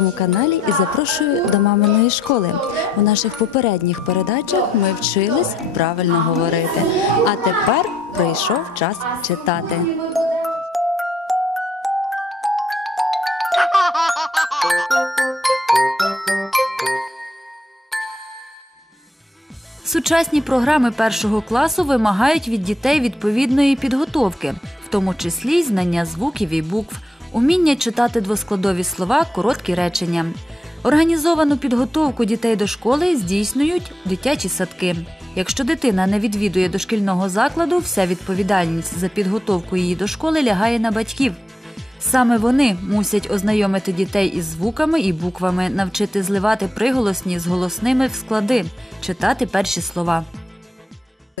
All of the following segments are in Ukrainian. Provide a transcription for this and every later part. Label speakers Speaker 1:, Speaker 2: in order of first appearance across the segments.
Speaker 1: на нашому каналі і запрошую до маминої школи. У наших попередніх передачах ми вчились правильно говорити. А тепер прийшов час читати. Сучасні програми першого класу вимагають від дітей відповідної підготовки, в тому числі й знання звуків і букв, уміння читати двоскладові слова, короткі речення. Організовану підготовку дітей до школи здійснюють дитячі садки. Якщо дитина не відвідує дошкільного закладу, вся відповідальність за підготовку її до школи лягає на батьків. Саме вони мусять ознайомити дітей із звуками і буквами, навчити зливати приголосні з голосними в склади, читати перші слова.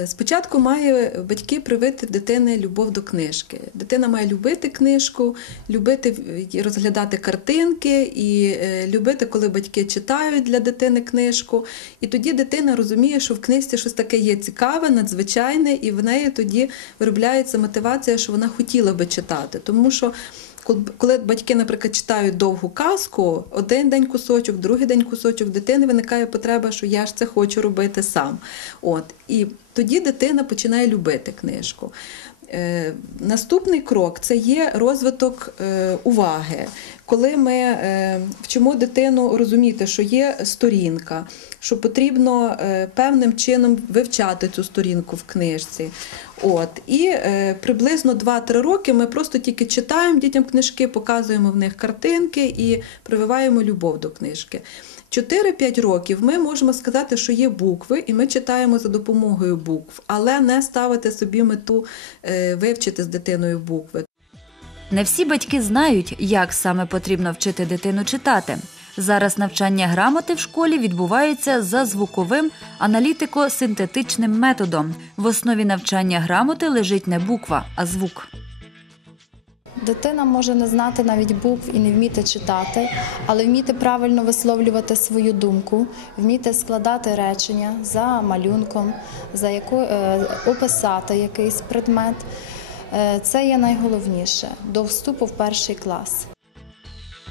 Speaker 2: Спочатку має батьки привити дитини любов до книжки. Дитина має любити книжку, любити розглядати картинки і е, любити, коли батьки читають для дитини книжку. І тоді дитина розуміє, що в книжці щось таке є цікаве, надзвичайне, і в неї тоді виробляється мотивація, що вона хотіла би читати. Тому що коли батьки, наприклад, читають довгу казку, один день кусочок, другий день кусочок, дитини виникає потреба, що я ж це хочу робити сам. От і тоді дитина починає любити книжку. Е, наступний крок це є розвиток е, уваги, коли ми е, вчимо дитину розуміти, що є сторінка, що потрібно певним чином вивчати цю сторінку в книжці. От І приблизно 2-3 роки ми просто тільки читаємо дітям книжки, показуємо в них картинки і прививаємо любов до книжки. 4-5 років ми можемо сказати, що є букви, і ми читаємо за допомогою букв, але не ставити собі мету е, вивчити з дитиною букви.
Speaker 1: Не всі батьки знають, як саме потрібно вчити дитину читати. Зараз навчання грамоти в школі відбувається за звуковим аналітико-синтетичним методом. В основі навчання грамоти лежить не буква, а звук.
Speaker 3: Дитина може не знати навіть букв і не вміти читати, але вміти правильно висловлювати свою думку, вміти складати речення за малюнком, за яку е, описати якийсь предмет. Е, це є найголовніше до вступу в перший клас.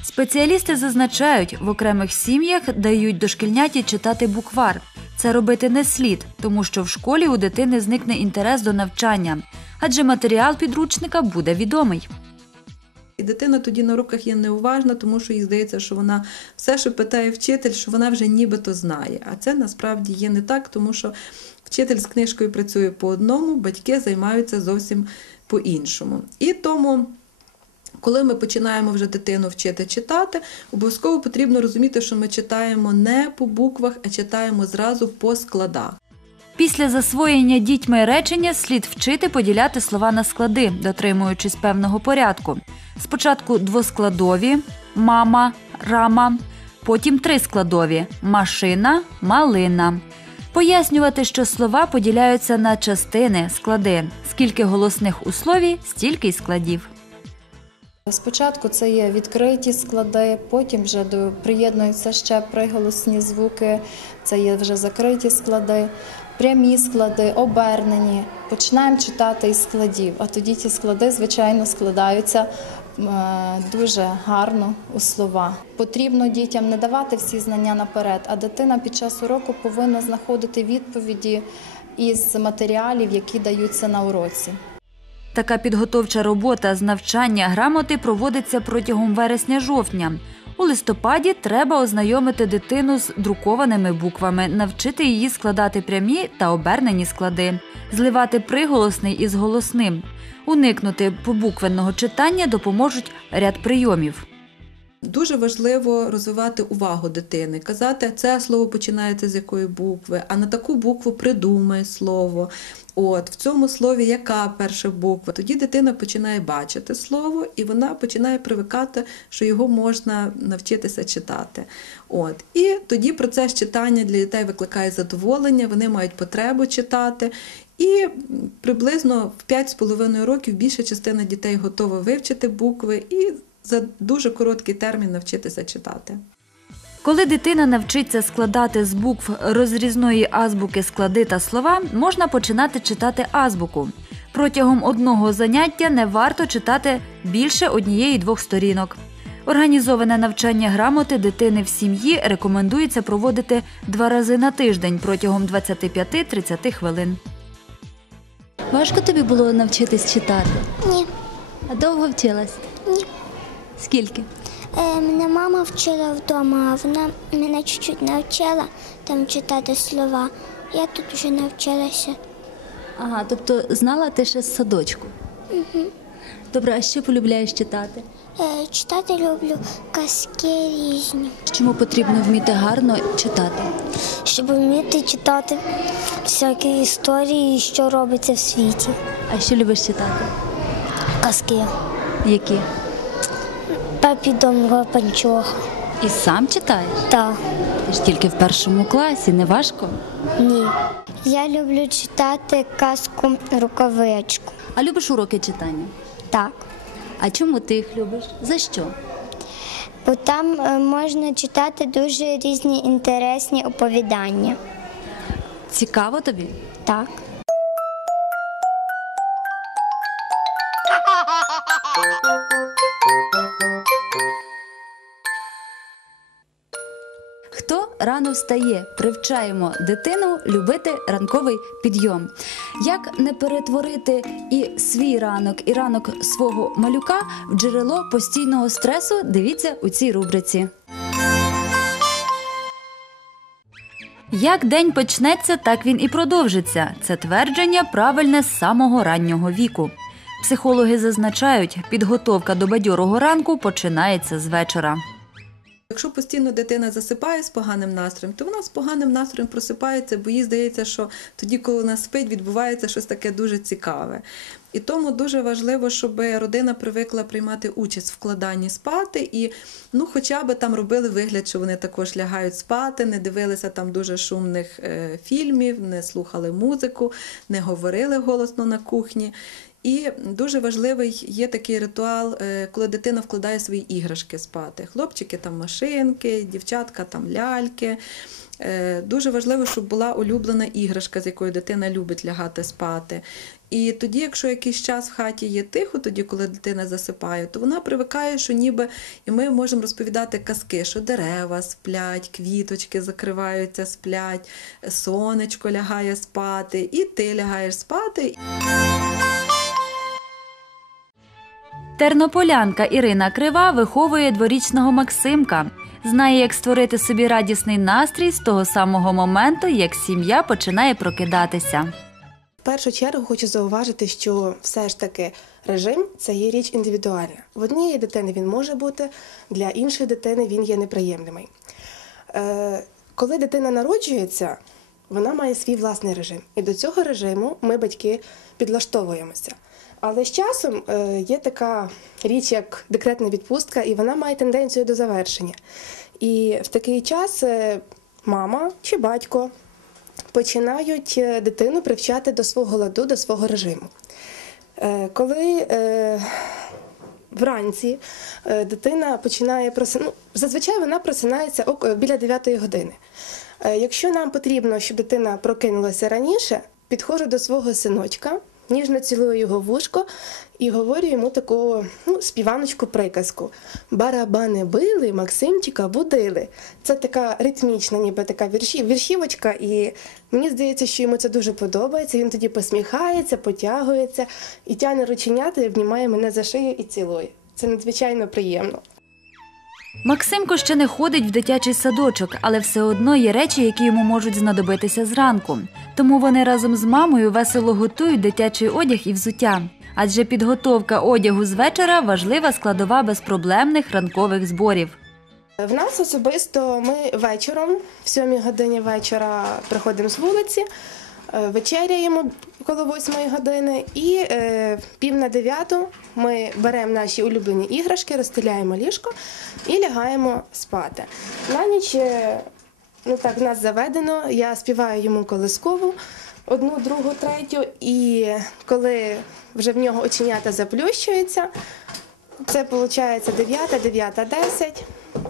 Speaker 1: Спеціалісти зазначають, в окремих сім'ях дають дошкільняті читати буквар. Це робити не слід, тому що в школі у дитини зникне інтерес до навчання, адже матеріал підручника буде відомий.
Speaker 2: І дитина тоді на руках є неуважна, тому що їй здається, що вона все, що питає вчитель, що вона вже нібито знає. А це насправді є не так, тому що вчитель з книжкою працює по одному, батьки займаються зовсім по-іншому. І тому. Коли ми починаємо вже дитину вчити читати, обов'язково потрібно розуміти, що ми читаємо не по буквах, а читаємо зразу по складах.
Speaker 1: Після засвоєння дітьми речення слід вчити поділяти слова на склади, дотримуючись певного порядку. Спочатку двоскладові мама, рама, потім трискладові машина, малина. Пояснювати, що слова поділяються на частини, склади. Скільки голосних у слові, стільки й складів.
Speaker 3: Спочатку це є відкриті склади, потім вже приєднуються ще приголосні звуки, це є вже закриті склади, прямі склади, обернені. Починаємо читати із складів, а тоді ті склади, звичайно, складаються дуже гарно у слова. Потрібно дітям не давати всі знання наперед, а дитина під час уроку повинна знаходити відповіді із матеріалів, які даються на уроці.
Speaker 1: Така підготовча робота з навчання грамоти проводиться протягом вересня-жовтня. У листопаді треба ознайомити дитину з друкованими буквами, навчити її складати прямі та обернені склади, зливати приголосний із голосним. Уникнути побуквенного читання допоможуть ряд прийомів.
Speaker 2: Дуже важливо розвивати увагу дитини, казати, це слово починається з якої букви, а на таку букву придумай слово. От в цьому слові яка перша буква? Тоді дитина починає бачити слово, і вона починає привикати, що його можна навчитися читати. От і тоді процес читання для дітей викликає задоволення, вони мають потребу читати. І приблизно в 5,5 років більша частина дітей готова вивчити букви і за дуже короткий термін навчитися читати.
Speaker 1: Коли дитина навчиться складати з букв розрізної азбуки склади та слова, можна починати читати азбуку. Протягом одного заняття не варто читати більше однієї двох сторінок. Організоване навчання грамоти дитини в сім'ї рекомендується проводити два рази на тиждень протягом 25-30 хвилин.
Speaker 4: Важко тобі було навчитись читати?
Speaker 5: Ні,
Speaker 4: А довго вчилась? Скільки?
Speaker 5: Е, мене мама вчила вдома, а вона мене чуть-чуть навчила там читати слова. Я тут вже навчилася.
Speaker 4: Ага, тобто знала ти ще з садочку. Угу. Добре, а що полюбляєш читати?
Speaker 5: Е, читати люблю казки різні.
Speaker 4: Чому потрібно вміти гарно читати?
Speaker 5: Щоб вміти читати всякі історії, що робиться в світі.
Speaker 4: А що любиш читати?
Speaker 5: Казки.
Speaker 4: Які?
Speaker 5: Папі Домро Панчоха.
Speaker 4: І сам читаєш?
Speaker 5: Так.
Speaker 4: Ти ж тільки в першому класі, не важко?
Speaker 5: Ні. Я люблю читати казку рукавичку.
Speaker 4: А любиш уроки читання?
Speaker 5: Так.
Speaker 4: А чому ти їх любиш? За що?
Speaker 5: Бо там е, можна читати дуже різні інтересні оповідання.
Speaker 4: Цікаво тобі?
Speaker 5: Так.
Speaker 1: Рано встає, привчаємо дитину любити ранковий підйом. Як не перетворити і свій ранок, і ранок свого малюка в джерело постійного стресу? Дивіться у цій рубриці. Як день почнеться, так він і продовжиться. Це твердження правильне з самого раннього віку. Психологи зазначають, підготовка до бадьорого ранку починається з вечора.
Speaker 2: Якщо постійно дитина засипає з поганим настроєм, то вона з поганим настроєм просипається, бо їй здається, що тоді, коли вона спить, відбувається щось таке дуже цікаве. І тому дуже важливо, щоб родина привикла приймати участь в вкладанні спати і ну, хоча б там робили вигляд, що вони також лягають спати, не дивилися там дуже шумних е, фільмів, не слухали музику, не говорили голосно на кухні. І дуже важливий є такий ритуал, е, коли дитина вкладає свої іграшки спати. Хлопчики там машинки, дівчатка там ляльки. Е, Дуже важливо, щоб була улюблена іграшка, з якою дитина любить лягати спати. І тоді, якщо якийсь час в хаті є тихо, тоді, коли дитина засипає, то вона привикає, що ніби і ми можемо розповідати казки, що дерева сплять, квіточки закриваються, сплять, сонечко лягає спати, і ти лягаєш спати.
Speaker 1: Тернополянка Ірина Крива виховує дворічного Максимка. Знає, як створити собі радісний настрій з того самого моменту, як сім'я починає прокидатися.
Speaker 6: В першу чергу хочу зауважити, що все ж таки режим це є річ індивідуальна. В однієї дитини він може бути, для іншої дитини він є неприємним. Е, коли дитина народжується, вона має свій власний режим. І до цього режиму ми, батьки, підлаштовуємося. Але з часом е, є така річ, як декретна відпустка, і вона має тенденцію до завершення. І в такий час е, мама чи батько починають е, дитину привчати до свого ладу, до свого режиму. Коли вранці дитина починає проси... ну, зазвичай вона просинається біля 9 години. Якщо нам потрібно, щоб дитина прокинулася раніше, підходжу до свого синочка, ніжно цілую його вушко і говорю йому таку ну, співаночку приказку. Барабани били, Максимчика будили. Це така ритмічна, ніби така вірші, віршівочка, і мені здається, що йому це дуже подобається. Він тоді посміхається, потягується і тягне рученята, і обнімає мене за шию і цілує. Це надзвичайно приємно.
Speaker 1: Максимко ще не ходить в дитячий садочок, але все одно є речі, які йому можуть знадобитися зранку. Тому вони разом з мамою весело готують дитячий одяг і взуття. Адже підготовка одягу з вечора важлива складова безпроблемних ранкових зборів.
Speaker 6: В нас особисто ми вечором, в 7 годині вечора, приходимо з вулиці, вечеряємо коло 8 години, і е, пів на дев'яту ми беремо наші улюблені іграшки, розстеляємо ліжко і лягаємо спати. На ніч, е, ну так нас заведено, я співаю йому колискову. Одну, другу, третю, і коли вже в нього оченята заплющуються, це виходить 9, 9, 10.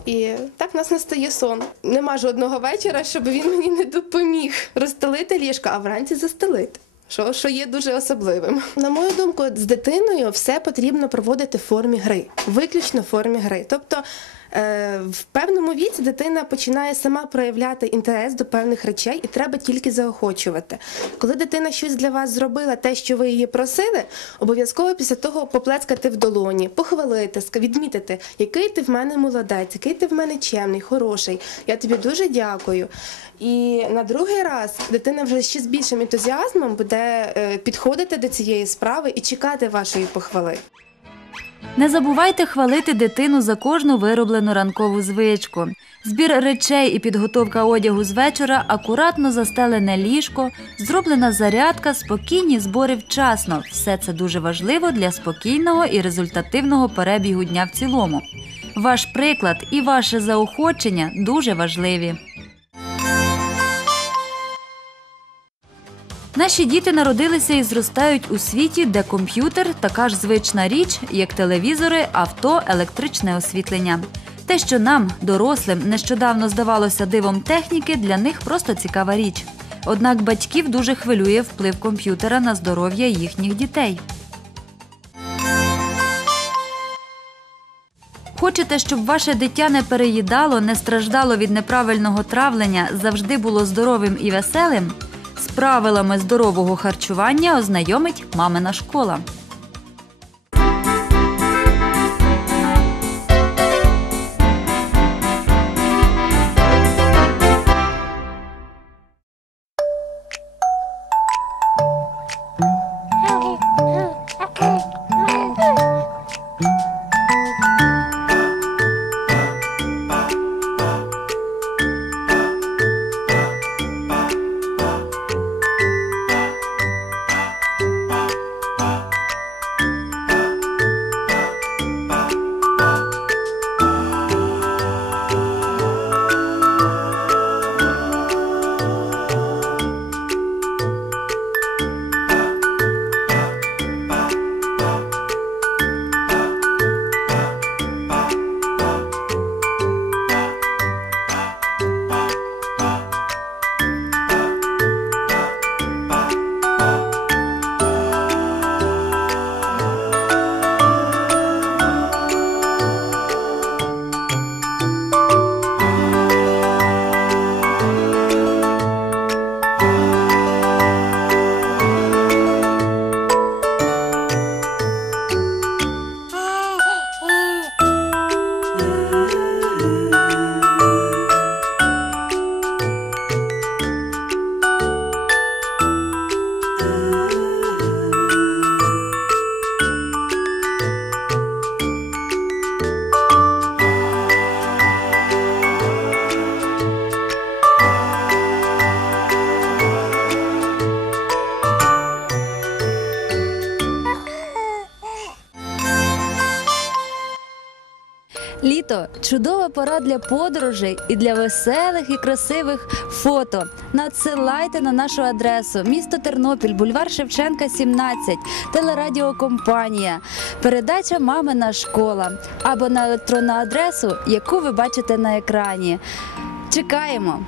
Speaker 6: І так в нас настає сон. Нема жодного вечора, щоб він мені не допоміг розстелити ліжко, а вранці застелити. Що, що є дуже особливим. На мою думку, з дитиною все потрібно проводити в формі гри, виключно в формі гри. Тобто е, в певному віці дитина починає сама проявляти інтерес до певних речей, і треба тільки заохочувати. Коли дитина щось для вас зробила, те, що ви її просили, обов'язково після того поплескати в долоні, похвалити, відмітити, який ти в мене молодець, який ти в мене чемний, хороший. Я тобі дуже дякую. І на другий раз дитина вже ще з більшим ентузіазмом буде е, підходити до цієї справи і чекати вашої похвали.
Speaker 1: Не забувайте хвалити дитину за кожну вироблену ранкову звичку. Збір речей і підготовка одягу з вечора, акуратно застелене ліжко, зроблена зарядка, спокійні збори вчасно. Все це дуже важливо для спокійного і результативного перебігу дня в цілому. Ваш приклад і ваше заохочення дуже важливі. Наші діти народилися і зростають у світі, де комп'ютер така ж звична річ, як телевізори, авто, електричне освітлення. Те, що нам, дорослим, нещодавно здавалося дивом техніки, для них просто цікава річ. Однак батьків дуже хвилює вплив комп'ютера на здоров'я їхніх дітей. Хочете, щоб ваше дитя не переїдало, не страждало від неправильного травлення, завжди було здоровим і веселим? Правилами здорового харчування ознайомить мамина школа. Літо чудова пора для подорожей і для веселих і красивих фото. Надсилайте на нашу адресу місто Тернопіль, бульвар Шевченка, 17, телерадіокомпанія, передача Мамина школа або на електронну адресу, яку ви бачите на екрані. Чекаємо!